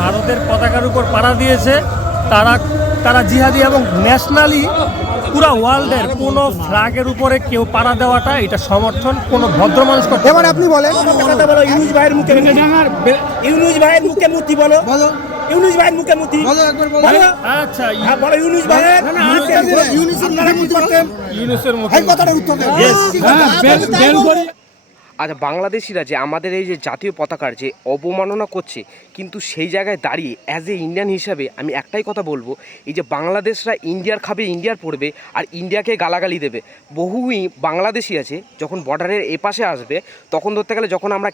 ভারতের পতাকার উপর পাড়া দিয়েছে তারা জিহাদি এবং ন্যাশনালি পুরো ওয়ার্ল্ডের কোনো ফ্ল্যাগের উপরে কেউ পাড়া দেওয়াটা এটা সমর্থন কোনো ভদ্র মানুষ করতে এবার আপনি বলেন কথাটা বলো, ইউনুস ভাইয়ের মুখে ইউনুস ভাইয়ের মুখে মুতি বলো, ইউনুস ভাইয়ের মুখে মুতি বলো একবার বলো। আচ্ছা হ্যাঁ বলো, ইউনুস ভাইয়ের ইউনুসের মুখে এই কথাটার উত্তর দেন। আচ্ছা, বাংলাদেশিরা যে আমাদের এই যে জাতীয় পতাকার যে অবমাননা করছে, কিন্তু সেই জায়গায় দাঁড়িয়ে অ্যাজ এ ইন্ডিয়ান হিসাবে আমি একটাই কথা বলবো, এই যে বাংলাদেশরা ইন্ডিয়ার খাবে, ইন্ডিয়ার পড়বে আর ইন্ডিয়াকে গালাগালি দেবে। বহুই বাংলাদেশি আছে যখন বর্ডারের এপাশে আসবে তখন ধরতে গেলে, যখন আমরা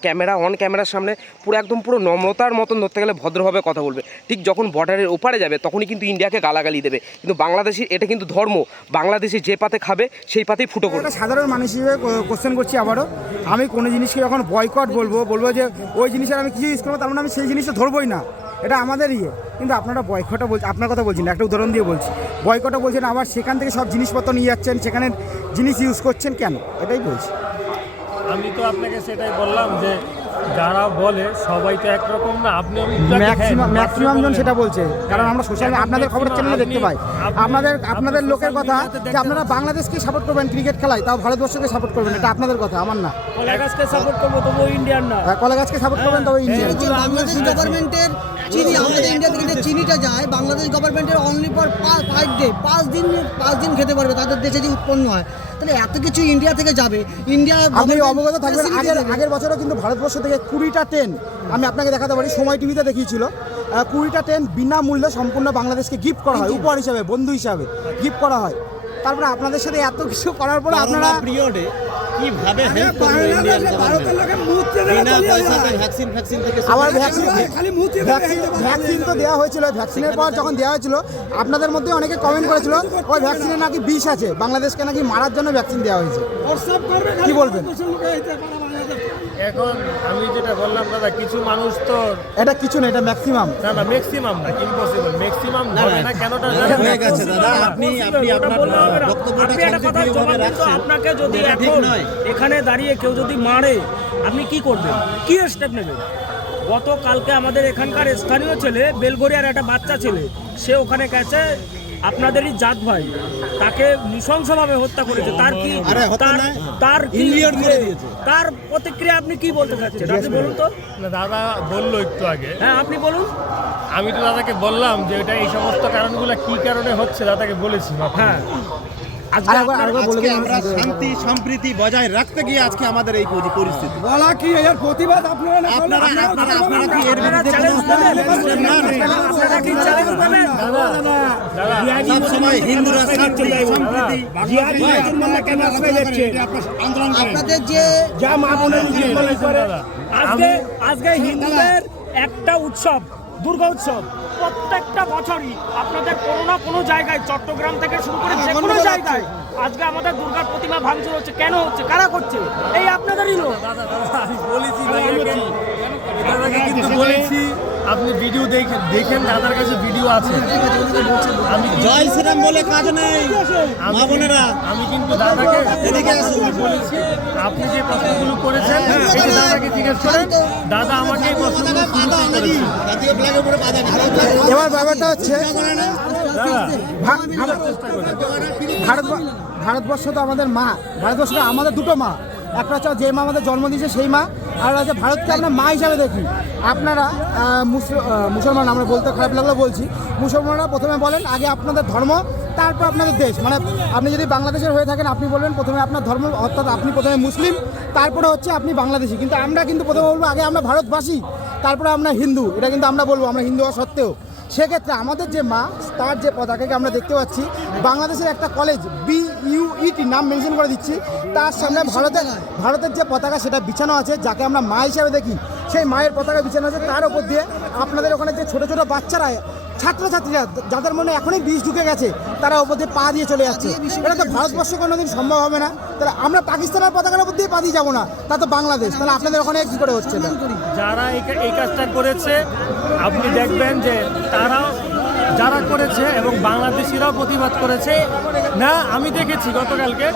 অন ক্যামেরার সামনে পুরো নম্রতার মতন ধরতে গেলে ভদ্রভাবে কথা বলবে, ঠিক যখন বর্ডারের ওপারে যাবে তখনই কিন্তু ইন্ডিয়াকে গালাগালি দেবে। কিন্তু বাংলাদেশির এটা কিন্তু ধর্ম, বাংলাদেশি যে পাতে খাবে সেই পাতেই ফুটো করবে। সাধারণ মানুষ হিসেবে কোশ্চেন করছি আবারও, আমি কোনো জিনিসকে যখন বয়কট বলবো যে ওই জিনিসের আমি কিছু ইউজ করবো, তার মানে আমি সেই জিনিসটা ধরবোই না, এটা আমাদের ইয়ে। কিন্তু আপনারা বয়কটটা বলছেন, আপনার কথা বলছেন, একটা উদাহরণ দিয়ে বলছি, বয়কটটা বলছেন, আবার সেখান থেকে সব জিনিসপত্র নিয়ে যাচ্ছেন, সেখানে জিনিস ইউজ করছেন কেন, এটাই বলছি। আমি তো আপনাকে সেটাই বললাম যে যারা বলে সবাই তো একরকম না, আপনি ম্যাক্সিমাম জন সেটা বলছে, কারণ আমরা সোশ্যাল আপনাদের খবরের চ্যানেলে দেখতে পাই আপনাদের লোকের কথা যে আপনারা বাংলাদেশকে সাপোর্ট করবেন ক্রিকেট খেলায়, তাও ভারতবর্ষকে সাপোর্ট করবেন, এটা আপনাদের কথা, আমার না। কলাগাছকে সাপোর্ট করবো তবু ইন্ডিয়ান না, কলাগাছকে সাপোর্ট করবেন তবে ইন্ডিয়া। বাংলাদেশ গভর্নমেন্টের চিনি আমাদের ইন্ডিয়া থেকে যে চিনিটা যায় বাংলাদেশ গভর্নমেন্টের অনলি ফর 5 ডে 5 দিন খেতে পারবে তাদের দেশে যে উৎপন্ন হয়। তাহলে এত কিছু ইন্ডিয়া থেকে যাবে, ইন্ডিয়া আপনি অবগত থাকবেন আগের বছরও কিন্তু ভারতবর্ষ থেকে 20টা ট্রেন আমি আপনাকে দেখাতে পারি, সময় টিভিতে দেখিয়েছিল, 20টা ট্রেন বিনামূল্যে সম্পূর্ণ বাংলাদেশকে গিফট করা হয়, উপহার হিসাবে, বন্ধু হিসাবে গিফট করা হয়। তারপরে আপনাদের সাথে এত কিছু করার পরে আপনারা কিভাবে হেল্প করবে ইন্ডিয়ান আবার ভ্যাকসিন তো দেওয়া হয়েছিল, ভ্যাকসিনের পর যখন দেওয়া হয়েছিল আপনাদের মধ্যে অনেকে কমেন্ট করেছিল ওই ভ্যাকসিনে নাকি বিষ আছে, বাংলাদেশকে নাকি মারার জন্য ভ্যাকসিন দেওয়া হয়েছে, কি বলবেন? এখন আমি যেটা বললাম দাদা, কিছু মানুষ তো এটা কিছু না, এটা ম্যাক্সিমাম না ম্যাক্সিমাম না, ইম্পসিবল, ম্যাক্সিমাম ধরে না কেনটা হয়ে গেছে দাদা। আপনি আপনার বক্তব্যটা শান্তিপ্রিয়ভাবে রাখছেন। আপনাকে যদি এখন এখানে দাঁড়িয়ে কেউ যদি মারে আপনি কি করবেন, কি স্টেপ নেবেন? গতকালকে আমাদের এখানকার স্থানীয় ছেলে, বেলগড়িয়ার একটা বাচ্চা ছেলে, সে ওখানে গেছে, আপনাদেরই জাত ভাই তাকে নৃশংসভাবে হত্যা করেছে। তার প্রতিক্রিয়া আপনি কি বলতে চাচ্ছেন, আপনি বলুন তো। দাদা বললো একটু আগে, হ্যাঁ আপনি বলুন। আমি তো দাদাকে বললাম যে এটা এই সমস্ত কারণগুলো কি কারণে হচ্ছে, দাদাকে বলেছি। হ্যাঁ, আজকে আমরা শান্তি সম্প্রীতি বজায় রাখতে গিয়ে আজকে আমাদের এই পরিস্থিতি বলা কি এর প্রতিবাদ আপনারা কি এর সব সময় হিন্দুরা শান্তি সম্প্রীতি আপনাদের যে যা মা বোনের আজকে হিন্দুদের একটা উৎসব, দুর্গা উৎসব, প্রত্যেকটা বছরই আপনাদের কোনো না কোনো জায়গায়, চট্টগ্রাম থেকে শুরু করে যে কোনো জায়গায় আজকে আমাদের দুর্গার প্রতিমা ভাঙচুর হচ্ছে। কেন হচ্ছে, কারা করছে? এই আপনাদেরই লোক। আমি বলেছি দাদাকে কিন্তু বলেছি, আপনি ভিডিও দেখেন, দাদার কাছে ভিডিও আছে। আমি জয় শ্রীরাম বলে কাজ নেই মা বোনেরা। আমি কিন্তু দাদাকে বলেছি, আপনি যে প্রশ্নগুলো করেছেন এই দাদাকে জিজ্ঞেস করেন, দাদা আমাকে এই প্রশ্নগুলো করেছেন। এবার ব্যাপারটা হচ্ছে ভারতবর্ষ তো আমাদের মা, ভারতবর্ষটা আমাদের দুটো মা, একটা হচ্ছে যে মা আমাদের জন্ম দিয়েছে সেই মা, আর হচ্ছে ভারতকে আমরা মা হিসাবে দেখি। আপনারা মুসলমান, আমরা বলতে খারাপ লাগলো বলছি, মুসলমানরা প্রথমে বলেন আগে আপনাদের ধর্ম, তারপর আপনাদের দেশ। মানে আপনি যদি বাংলাদেশের হয়ে থাকেন আপনি বলবেন প্রথমে আপনার ধর্ম, অর্থাৎ আপনি প্রথমে মুসলিম, তারপরে হচ্ছে আপনি বাংলাদেশি। কিন্তু আমরা কিন্তু প্রথমে বলবো আগে আমরা ভারতবাসী, তারপরে আমরা হিন্দু, এটা কিন্তু আমরা বলবো, আমরা হিন্দু হওয়া সত্ত্বেও। সেক্ষেত্রে আমাদের যে মা, তার যে পতাকাকে আমরা দেখতে পাচ্ছি, বাংলাদেশের একটা কলেজ BUET নাম মেনশন করে দিচ্ছি, তার সামনে ভারতের যে পতাকা সেটা বিছানো আছে, যাকে আমরা মা হিসাবে দেখি, সেই মায়ের পতাকা বিছানো আছে। তার উপর দিয়ে আপনাদের ওখানে যে ছোটো ছোটো বাচ্চারা, ছাত্রছাত্রীরা যাদের মনে এখনই বীজ ঢুকে গেছে, তারা ওপর দিয়ে পা দিয়ে চলে যাচ্ছে। এটা তো ভারতবর্ষ কোনোদিন সম্ভব হবে না। তাহলে আমরা পাকিস্তানের পতাকার উপর দিয়ে পা দিয়ে যাবো না, তা তো বাংলাদেশ। তাহলে আপনাদের ওখানে কী করে হচ্ছে না? যারা এই কাজটা করেছে আপনি দেখবেন যে যারা করেছে এবং বাংলাদেশিরাও প্রতিবাদ করেছে না। আমি দেখেছি গতকালকে,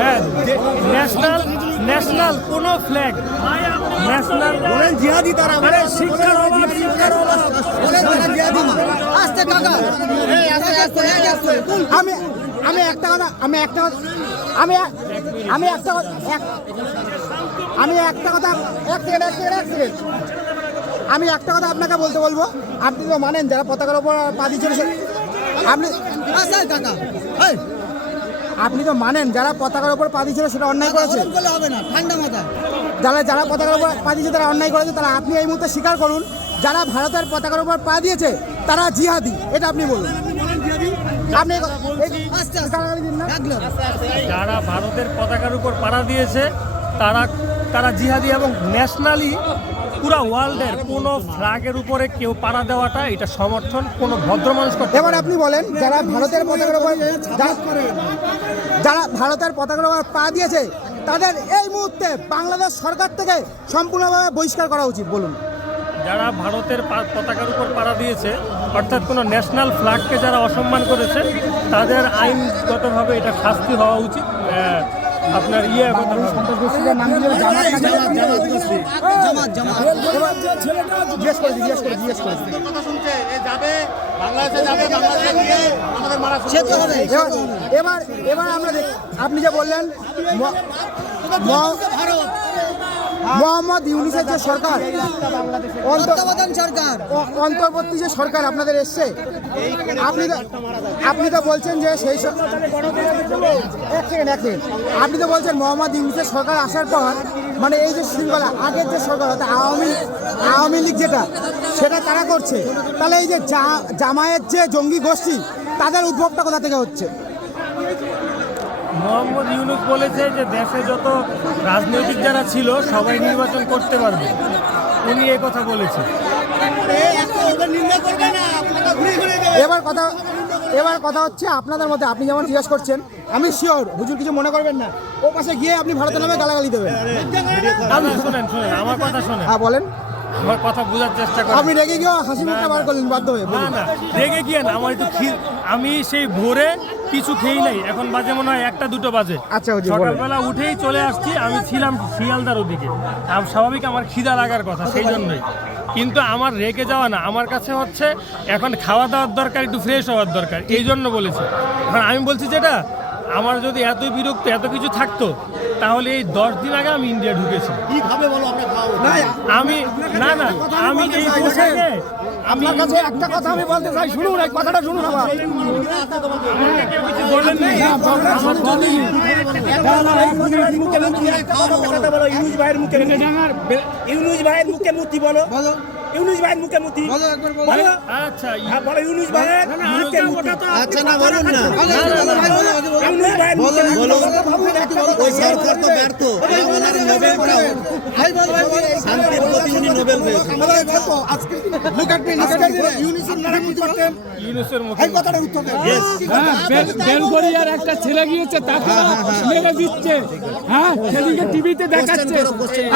হ্যাঁ, ন্যাশনাল কোনো ফ্ল্যাগ ন্যাশনাল বলেন জিহাদি তারা আরে শিক্ষার অভাব, শিক্ষার অভাব। আস্তে কাকা আমি আমি একটা কথা আমি একটা কথা আমি আমি একটা কথা আমি একটা কথা এক সেকেন্ড আমি একটা কথা আপনাকে বলতে বলবো। আপনি তো মানেন যারা পতাকার উপর পা দিয়েছিল আপনি আস্তে কাকা এই আপনি তো মানেন যারা পতাকার উপর পা দিয়েছিল সেটা অন্যায় করেছে। গরম করলে হবে না, ঠান্ডা মাথায়। যারা পতাকার উপর পা দিয়েছে তারা অন্যায় করেছে, তারা আপনি এই মুহূর্তে স্বীকার করুন যারা ভারতের পতাকার উপর পা দিয়েছে তারা জিহাদি, এটা আপনি বলুন। আপনি আস্তে আস্তে একদম। যারা ভারতের পতাকার উপর পাড়া দিয়েছে তারা জিহাদি এবং ন্যাশনালি পুরো ওয়ার্ল্ডের কোনো ফ্ল্যাগের উপরে কেউ পাড়া দেওয়াটা এটা সমর্থন কোনো ভদ্র মানুষ করতে পারে না। এবার আপনি বলেন যারা ভারতের পতাকার উপর যারা ভারতের পতাকার উপর পা দিয়েছে তাদের এই মুহূর্তে বাংলাদেশ সরকার থেকে সম্পূর্ণভাবে বহিষ্কার করা উচিত, বলুন। যারা ভারতের পতাকার উপর পাড়া দিয়েছে অর্থাৎ কোনো ন্যাশনাল ফ্ল্যাগকে যারা অসম্মান করেছে তাদের আইনগতভাবে এটা শাস্তি হওয়া উচিত। আপনার কথা হবে। সন্ত্রাসগোষ্ঠীদের নাম দিল জামাত নাকি? জামাত জামাত জিজ্ঞেস করেছি। কথা শুনছে এ যাবে বাংলাদেশে যাবে, বাংলাদেশে গিয়ে আমাদের মারা শুরু সে তো হবে এবার আমরা আপনি যে বললেন মোহাম্মদ ইউনূসের যে সরকার তত্ত্বাবধান সরকার অন্তর্বর্তী যে সরকার আপনাদের এসছে, আপনি তো বলছেন যে সেই এক সেকেন্ড আপনি তো বলছেন মোহাম্মদ ইউনূসের সরকার আসার পর মানে এই যে শৃঙ্খলা আগের যে সরকার অর্থাৎ আওয়ামী লীগ যেটা সেটা তারা করছে, তাহলে এই যে জামায়াত যে জঙ্গি গোষ্ঠী তাদের উদ্ভবটা কোথা থেকে হচ্ছে? মোহাম্মদ ইউনূস বলেছে যে দেশে যত রাজনৈতিক যারা ছিল সবাই নির্বাচন করতে পারবে, উনি এই কথা বলেছেন। এবার কথা হচ্ছে আপনাদের মধ্যে, আপনি যেমন জিজ্ঞাসা করছেন আমি শিওর হুজুর কিছু মনে করবেন না, ও পাশে গিয়ে আপনি ভারতের নামে গালাগালি দেবেন। শুনেন আমার কথা শোনেন, হ্যাঁ বলেন। আমার কথা বোঝার চেষ্টা করেন। আপনি রেগে গিয়ে হাসি মুখটা বার করলেন বাধ্য হয়ে। না না রেগে গিয়ে না, আমার একটু আমি সেই ভোরে কিছু খেয়ে নাই, এখন বাজে মনে হয় 1-2 বাজে। আচ্ছা হুজুর বলেন। সকালবেলা উঠেই চলে আসছি, আমি ছিলাম শিয়ালদার ওদিকে, স্বাভাবিক আমার খিদা লাগার কথা সেই জন্যই, কিন্তু আমার রেগে যাওয়া না, আমার কাছে হচ্ছে এখন খাওয়া দাওয়ার দরকার, একটু ফ্রেশ হওয়ার দরকার, এই জন্য বলেছি। এখন আমি বলছি যেটা আমার যদি এতই বিরক্ত এত কিছু থাকতো তাহলে এই 10 দিন আগে আমি ইন্ডিয়া ঢুকেছি। কিভাবে বলো আমরা খাও আমি আমি এই পোশাকে আপনার কাছে একটা কথা আমি বলতে চাই, শুনুন এই কথাটা শুনুন আমার। আমাকে কেউ কিছু বলেন নাই। ইউনূস ভাইয়ের মুখে মুতি বলো, ইউনূস ভাইয়ের মুখে মুতি বলো একবার বলো। বলো। আচ্ছা হ্যাঁ বলো ইউনূস ভাইয়ের মুখে মুতি। আচ্ছা না বলুন না ইউনূস ভাইয়ের মুখে মুতি বলো। ওই সরকার তো ব্যর্থ, ওনার নোবেল শান্তির প্রতি উনি নোবেল পেয়েছেন। ইউনূসের মুখে বেলগড়িয়ার একটা ছেলে গিয়েছে তাকে মেরে দিচ্ছে, হ্যাঁ সেদিকে টিভিতে দেখাচ্ছে। কোশ্চেন